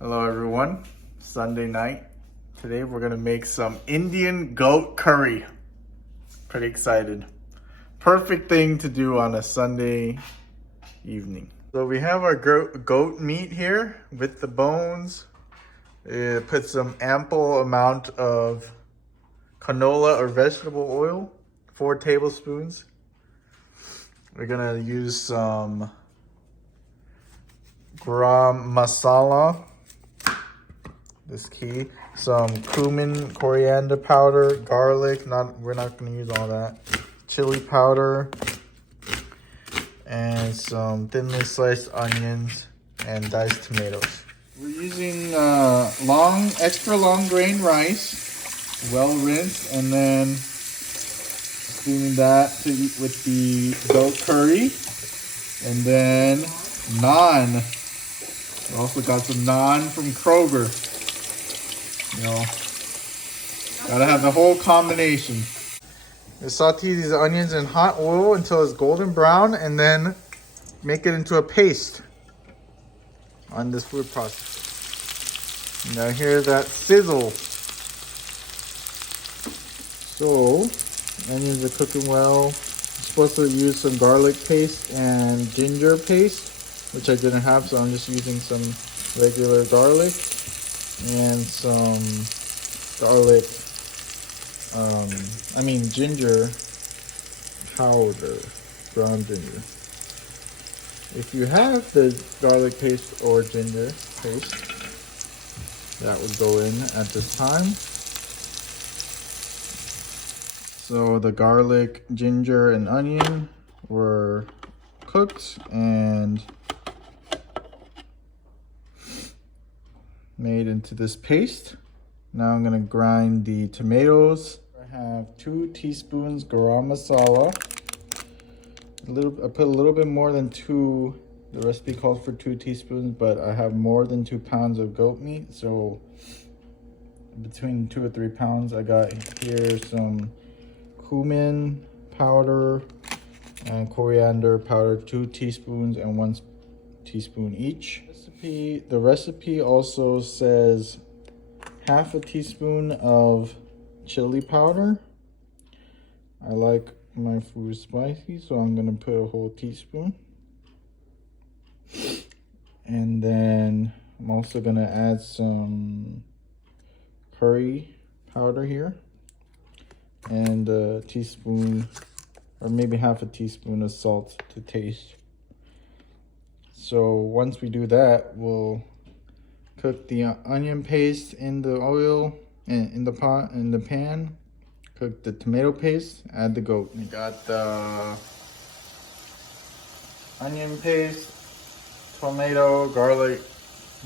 Hello everyone, Sunday night. Today we're gonna make some Indian goat curry. Pretty excited. Perfect thing to do on a Sunday evening. So we have our goat meat here with the bones. Put some ample amount of canola or vegetable oil, 4 tablespoons. We're gonna use some garam masala. This key, some cumin, coriander powder, garlic. We're not gonna use all that. Chili powder, and some thinly sliced onions and diced tomatoes. We're using extra long grain rice, well rinsed, and then steaming that to eat with the goat curry, and then naan. We also got some naan from Kroger. You know, gotta have the whole combination. We saute these onions in hot oil until it's golden brown, and then make it into a paste on this food processor. Now hear that sizzle. So, onions are cooking well. I'm supposed to use some garlic paste and ginger paste, which I didn't have, so I'm just using some regular garlic and some garlic, ginger powder, ground ginger. If you have the garlic paste or ginger paste, that would go in at this time. So the garlic, ginger, and onion were cooked and made into this paste. Now I'm gonna grind the tomatoes. I have 2 teaspoons garam masala. I put a little bit more than 2. The recipe calls for 2 teaspoons, but I have more than 2 pounds of goat meat, so between 2 or 3 pounds. I got here some cumin powder and coriander powder, 2 teaspoons and 1 teaspoon each. The recipe also says half a teaspoon of chili powder. I like my food spicy, so I'm gonna put a whole teaspoon. And then I'm also gonna add some curry powder here, and a teaspoon or maybe half a teaspoon of salt to taste. So once we do that, we'll cook the onion paste in the oil and in the pan. Cook the tomato paste, add the goat. We got the onion paste, tomato, garlic,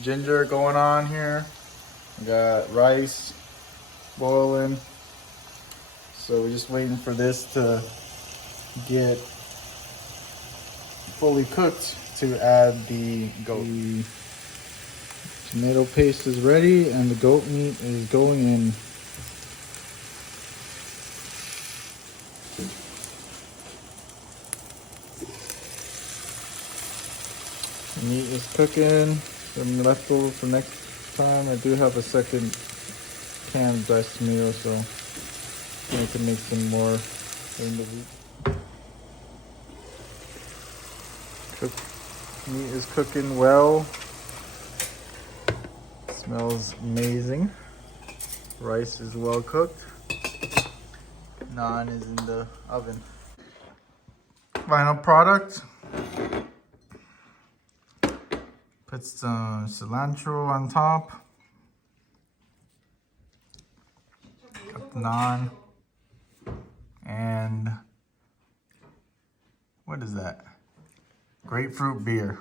ginger going on here. We got rice boiling. So we're just waiting for this to get fully cooked to add the goat. The tomato paste is ready and the goat meat is going in. The meat is cooking. Some leftover for next time. I do have a second can of diced tomato, so I can make some more during the week. Meat is cooking well. Smells amazing. Rice is well cooked. Naan is in the oven. Final product. Put some cilantro on top. Got the naan. And what is that? Grapefruit beer.